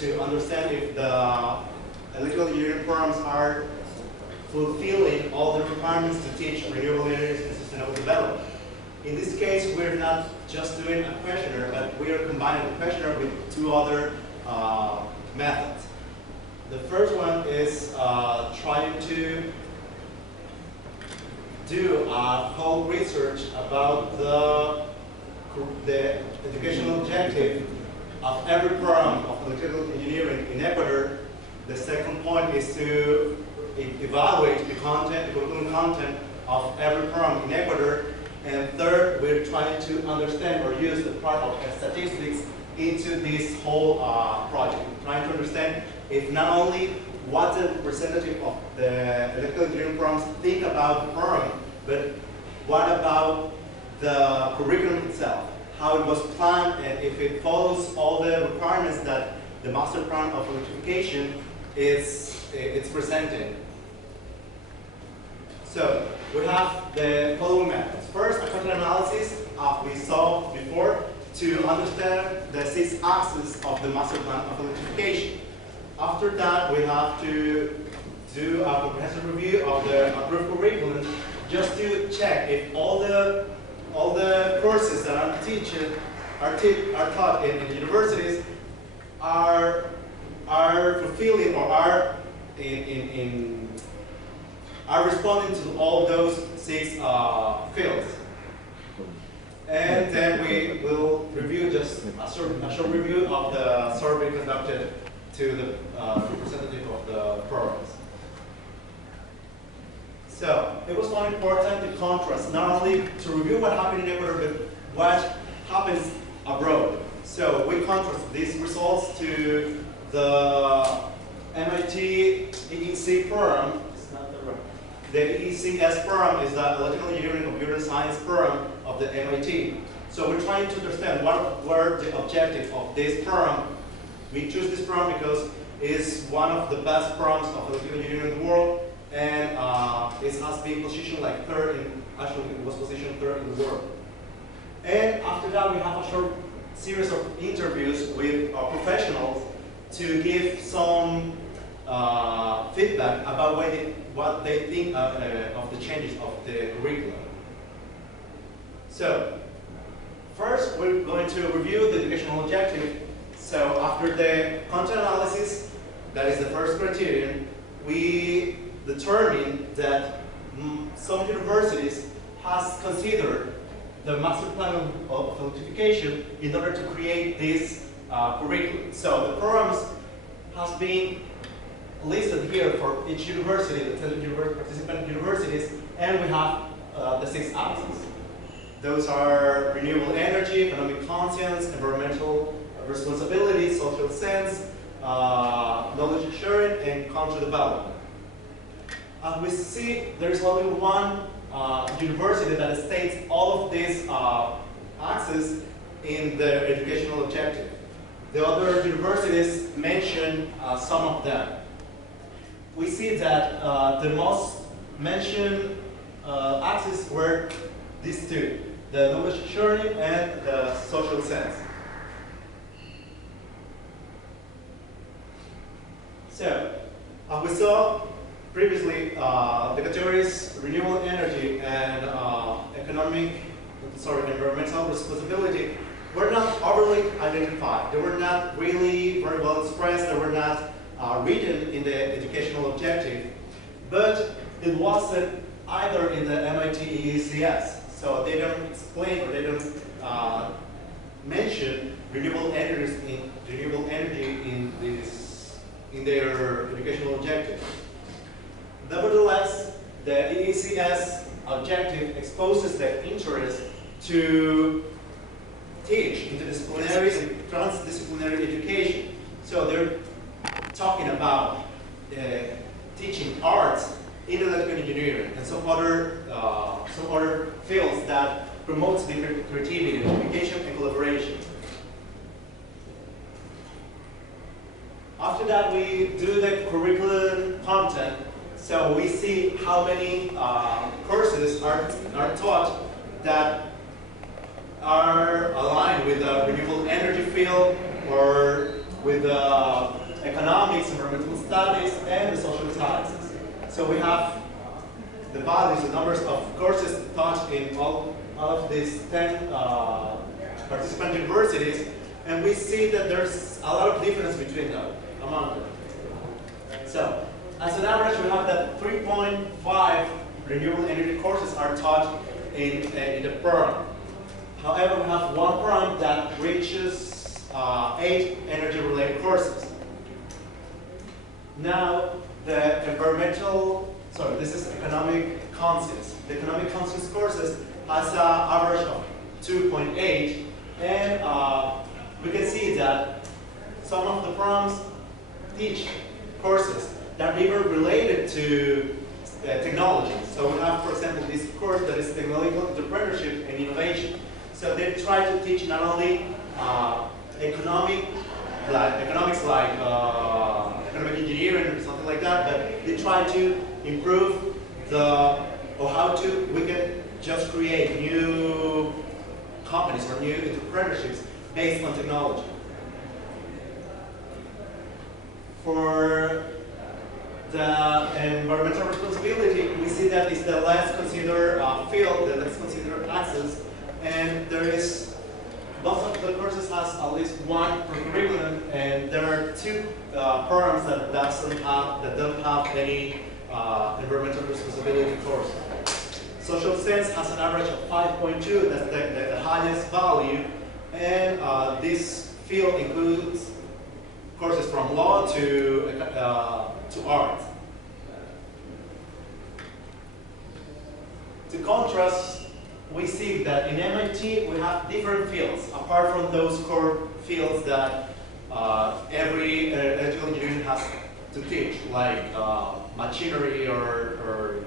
to understand if the electrical engineering programs are fulfilling all the requirements to teach renewable energy and sustainable development. In this case, we're not just doing a questionnaire, but we are combining the questionnaire with two other methods. The first one is trying to do a whole research about the educational objective of every program of electrical engineering in Ecuador. The second point is to evaluate the content, the curriculum content of every program in Ecuador. And third, we're trying to understand or use the part of statistics into this whole project. We're trying to understand if not only what the representative of the electrical engineering programs think about the program, but what about the curriculum itself, how it was planned, and if it follows all the requirements that the master plan of electrification it's presenting. So we have the following methods. First, a content analysis, as we saw before, to understand the 6 axes of the master plan of electrification. After that, we have to do a comprehensive review of the approved curriculum, just to check if all the courses that are taught in universities are fulfilling or are responding to all those 6 fields. And then we will review just a short review of the survey conducted to the representative of the programs. So it was more important to contrast not only to review what happened in Ecuador, but what happens abroad. So we contrast these results to the MIT EEC program. It's not the right. The EECS program is the Electrical Engineering and Computer Science program of the MIT. So we're trying to understand what were the objectives of this program. We choose this program because it's one of the best programs of electrical engineering in the world, and it has been positioned like third in, actually it was positioned third in the world. And after that, we have a short series of interviews with professionals to give some feedback about what they think of the changes of the curriculum. So, first we're going to review the educational objective. So after the content analysis, that is the first criterion, we determine that some universities has considered the master plan of electrification in order to create this curriculum. So the programs has been listed here for each university, the 10 participant universities, and we have the 6 axes. Those are renewable energy, economic conscience, environmental responsibility, social sense, knowledge sharing, and country development. As we see, there is only one university that states all of these axes in their educational objective. The other universities mention some of them. We see that the most mentioned axes were these 2, the knowledge sharing and the social sense. So, as we saw previously, the categories renewable energy and environmental responsibility were not overly identified. They were not really very well expressed. They were not written in the educational objective. But it wasn't either in the MIT EECS. So they don't explain or they don't mention renewable energy in their educational objective. Nevertheless, the EECS objective exposes the interest to teach interdisciplinary and transdisciplinary education. So they're talking about teaching arts in electrical engineering and some other fields that promotes the creativity, education, and collaboration. After that, we do the curriculum content. So we see how many courses are taught that are aligned with the renewable energy field or with economics, environmental studies, and the social sciences. So we have the values, the numbers of courses taught in all of these 10 participant universities, and we see that there's a lot of difference between them, among them. So, as an average, we have that 3.5 renewable energy courses are taught in the program. However, we have one program that reaches 8 energy-related courses. Now, the this is economic conscience. The economic conscience courses has an average of 2.8, and we can see that some of the programs teach courses that are even related to technology. So we have, for example, this course that is technological entrepreneurship and innovation. So they try to teach not only economics like economic engineering or something like that, but they try to improve we can just create new companies or new entrepreneurships based on technology. For the environmental responsibility, we see that it's the less considered field, the less considered access, and there is most of the courses has at least one per curriculum, and there are 2 programs that don't have any environmental responsibility course. Social science has an average of 5.2, that's the highest value, and this field includes courses from law to art. To contrast, we see that in MIT we have different fields, apart from those core fields that every electrical engineering has to teach, like machinery or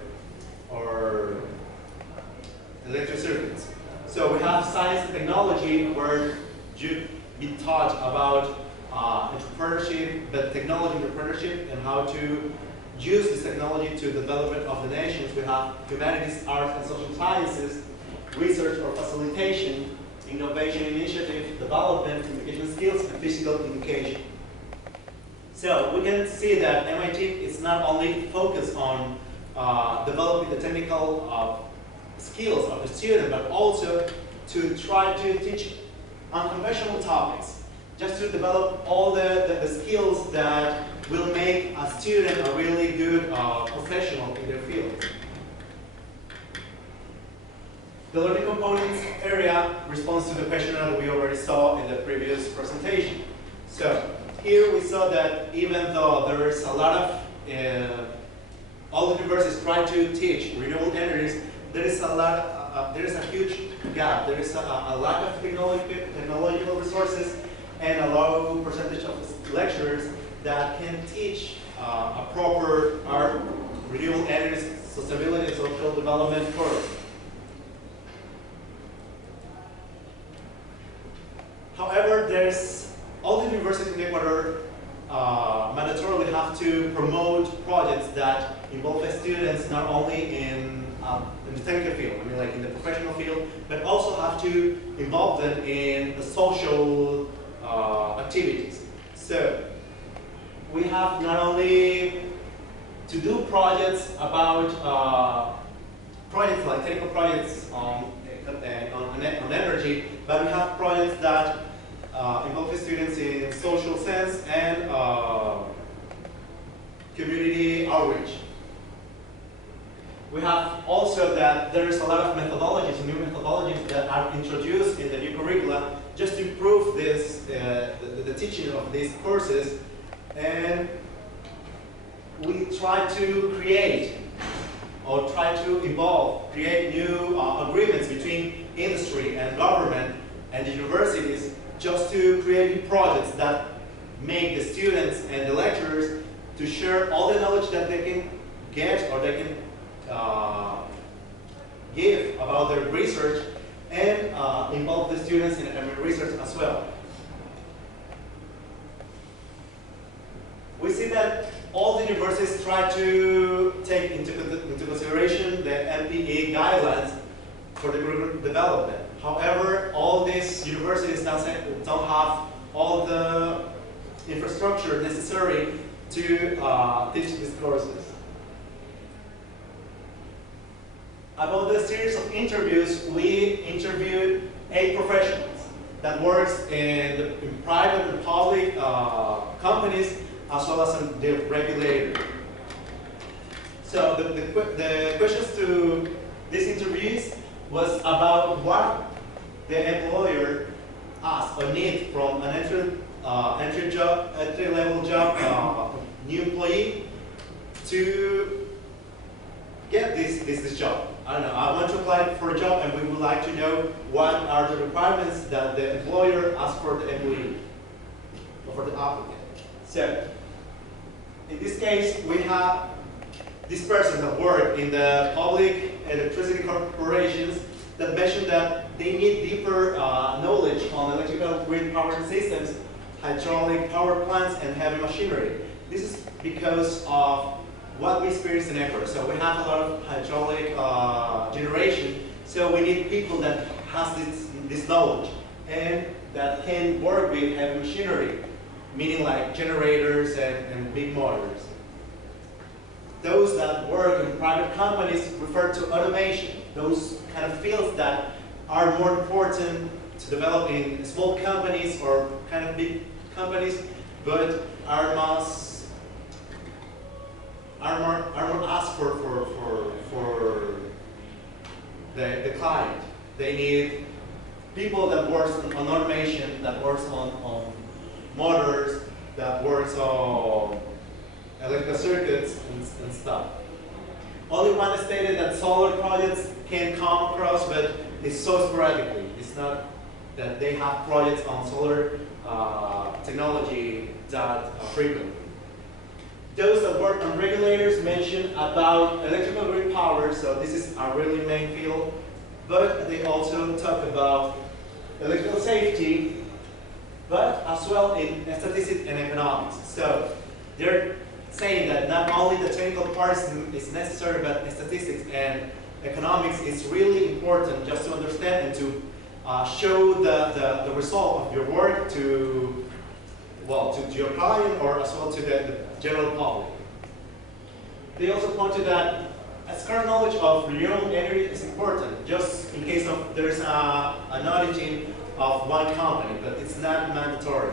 electric circuits. So we have science and technology, where you be taught about entrepreneurship, but technology entrepreneurship, and how to use this technology to the development of the nations. We have humanities, arts, and social sciences, research or facilitation, innovation initiative, development, communication skills, and physical education. So we can see that MIT is not only focused on developing the technical skills of the student, but also to try to teach unconventional topics, just to develop all the skills that will make a student a really good professional in their field. The learning components area responds to the question that we already saw in the previous presentation. So here we saw that even though there is a lot of, all the universities try to teach renewable energies, there is a huge gap. There is a lack of technological resources and a low percentage of lecturers that can teach a proper renewable energies, sustainability, and social development course. However, all the universities in Ecuador mandatorily have to promote projects that involve the students not only in the technical field, I mean like in the professional field, but also have to involve them in the social activities. So we have not only to do projects about projects like technical projects on energy, but we have projects that involve the students in social sense and community outreach. We have also that there is a lot of methodologies, new methodologies that are introduced in the new curricula just to improve this, the teaching of these courses, and we try to create or try to create new agreements between industry and government and the universities, just to create new projects that make the students and the lecturers to share all the knowledge that they can get or they can give about their research, and involve the students in research as well. We see that all the universities try to take into consideration the MPE guidelines for the curriculum development. However, all these universities don't have all the infrastructure necessary to teach these courses. About the series of interviews, we interviewed 8 professionals that works in private and public companies, as well as in the regulator. So the questions to these interviews was about what the employer asks or needs from an entry-level job, new employee to get this job. I don't know, I want to apply for a job and we would like to know what are the requirements that the employer asks for the employee, or for the applicant. So, in this case, we have this person that worked in the public electricity corporations that mentioned that they need deeper knowledge on electrical grid power systems, hydraulic power plants, and heavy machinery. This is because of what we experience in Ecuador. So we have a lot of hydraulic generation, so we need people that has this knowledge and that can work with heavy machinery, meaning like generators and big motors. Those that work in private companies refer to automation, those kind of fields that are more important to develop in small companies or kind of big companies, but are more asked for the client. They need people that works on automation, that works on motors, that works on electrical circuits and stuff. Only one stated that solar projects can come across, but it's so sporadically. It's not that they have projects on solar technology that frequently. Those that work on regulators mention about electrical grid power, so this is a really main field, but they also talk about electrical safety, but as well in statistics and economics. So they're saying that not only the technical part is necessary, but statistics and economics is really important just to understand and to show the result of your work to your client or as well to the general public. They also pointed that a scarce knowledge of renewable energy is important, just in case of there's an auditing of one company, but it's not mandatory.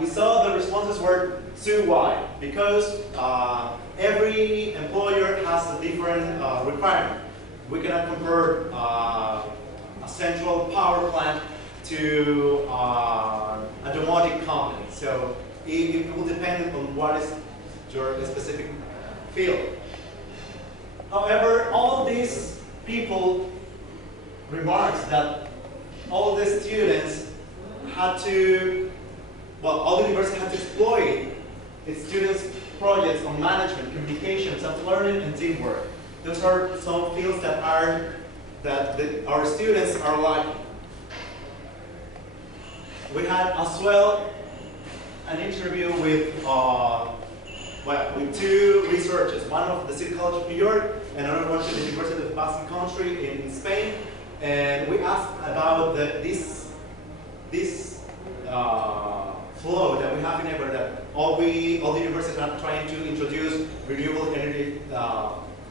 We saw the responses were too wide because every employer has a different requirement. We cannot compare a central power plant to a domotic company. So it will depend on what is your specific field. However, all of these people remarks that all the students had to, all the university had to exploit its students' projects on management, communication, self-learning, and teamwork. Those are some fields that our students are lacking. We had as well an interview with two researchers, one of the City College of New York and another one to the University of the Basque Country in Spain. And we asked about this flow that we have in Ecuador, that all the universities are trying to introduce renewable energy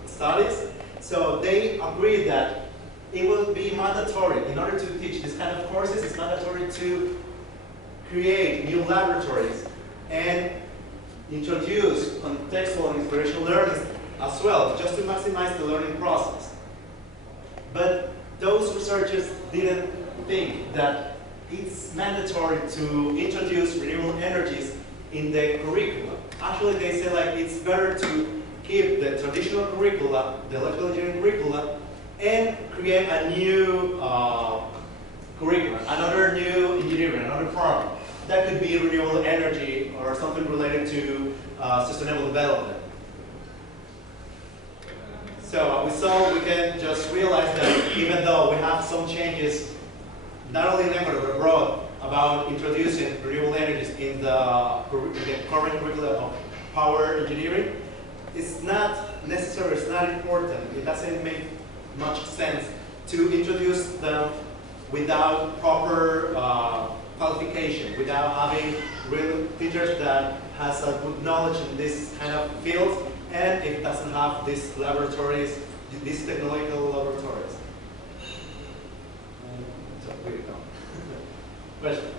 studies. So they agreed that it will be mandatory in order to teach this kind of courses. It's mandatory to create new laboratories and introduce contextual and experiential learning as well, just to maximize the learning process. But those researchers didn't think that it's mandatory to introduce renewable energies in the curriculum. Actually, they say like it's better to keep the traditional curricula, the electrical engineering curricula, and create a new curriculum, another new engineering, another program. That could be renewable energy or something related to sustainable development. So we can just realize that even though we have some changes, not only in Ecuador but abroad, about introducing renewable energies in the current curriculum of power engineering, it's not necessary, it's not important. It doesn't make much sense to introduce them without proper qualification, without having real teachers that has a good knowledge in this kind of field, and it doesn't have these laboratories, these technological laboratories. So, here we go. Question?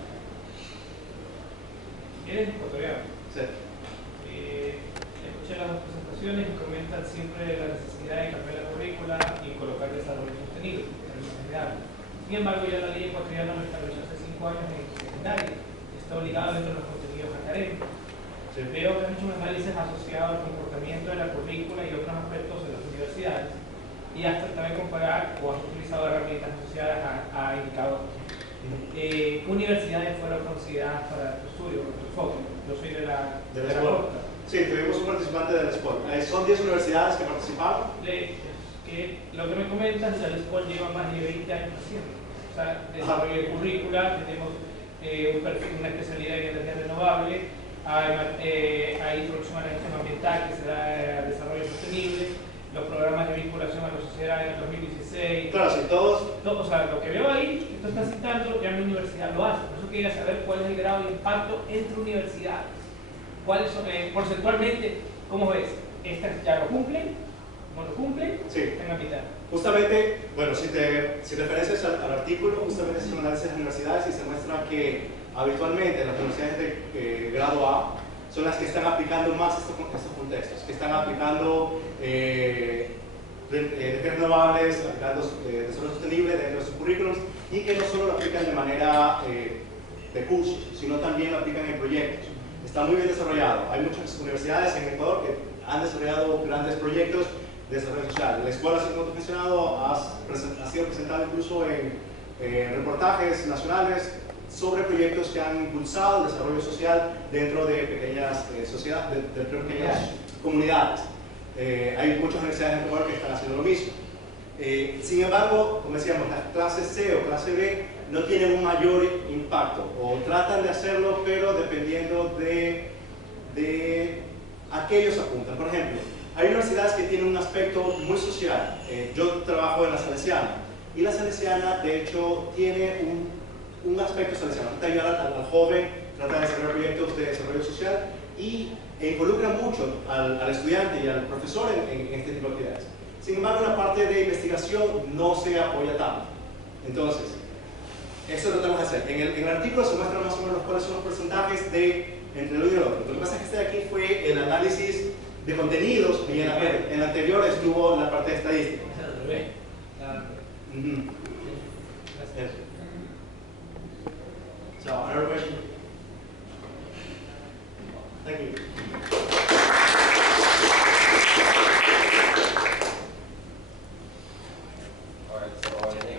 ¿Eres ecuatoriano? Sí. Escuché las dos presentaciones y comentan siempre la necesidad de cambiar la currícula y colocar desarrollo sostenible en términos generales. Sin embargo, ya la ley ecuatoriana lo estableció hace 5 años en el secundario. Está obligado dentro de los contenidos académicos. Sí. Veo que has hecho un análisis asociado al comportamiento de la currícula y otros aspectos de las universidades y has tratado de comparar o has utilizado herramientas asociadas a indicadores. ¿Qué universidades fueron consideradas para tu estudio, para tu enfoque? Yo soy de la costa. Sí, tuvimos un participante del SPOL. Son 10 universidades que participaron. Lo que me comentas, el SPOL lleva más de 20 años haciendo. O sea, desarrollo de currícula, tenemos una especialidad en energía renovable, hay introducción a la gestión ambiental que se da desarrollo sostenible, los programas de vinculación a la sociedad en el 2016. Claro, sí, todos. O sea, lo que veo ahí, que tú estás citando, ya mi universidad lo hace. Por eso quería saber cuál es el grado de impacto entre universidades. ¿Cuáles son, porcentualmente, cómo ves? ¿Estas ya lo cumplen? ¿No lo cumplen? Sí. Están a mitad. Justamente, bueno, si referencias al artículo, justamente se análisis de las universidades y se muestra que habitualmente las universidades de grado A son las que están aplicando más estos contextos, que están aplicando energías renovables, aplicando desarrollo sostenible dentro de sus currículums y que no solo lo aplican de manera de cursos, sino también lo aplican en proyectos. Está muy bien desarrollado. Hay muchas universidades en Ecuador que han desarrollado grandes proyectos de desarrollo social. La escuela, como tú has mencionado, ha sido presentada incluso en reportajes nacionales sobre proyectos que han impulsado el desarrollo social dentro de pequeñas sociedades, de pequeñas comunidades. Hay muchas universidades en Ecuador que están haciendo lo mismo. Sin embargo, como decíamos, las clases C o clase B no tienen un mayor impacto, o tratan de hacerlo, pero dependiendo de a qué ellos apuntan. Por ejemplo, hay universidades que tienen un aspecto muy social. Yo trabajo en la Salesiana, y la Salesiana, de hecho, tiene un aspecto salesiano. Trata de ayudar al joven, trata de desarrollar proyectos de desarrollo social e involucra mucho al estudiante y al profesor en este tipo de actividades. Sin embargo, la parte de investigación no se apoya tanto. Entonces, eso lo tratamos de hacer. En el artículo se muestran más o menos cuáles son los porcentajes entre el uno y el otro. Lo que pasa es que este de aquí fue el análisis de contenidos y en el anterior estuvo la parte de estadística. So, another question? Thank you.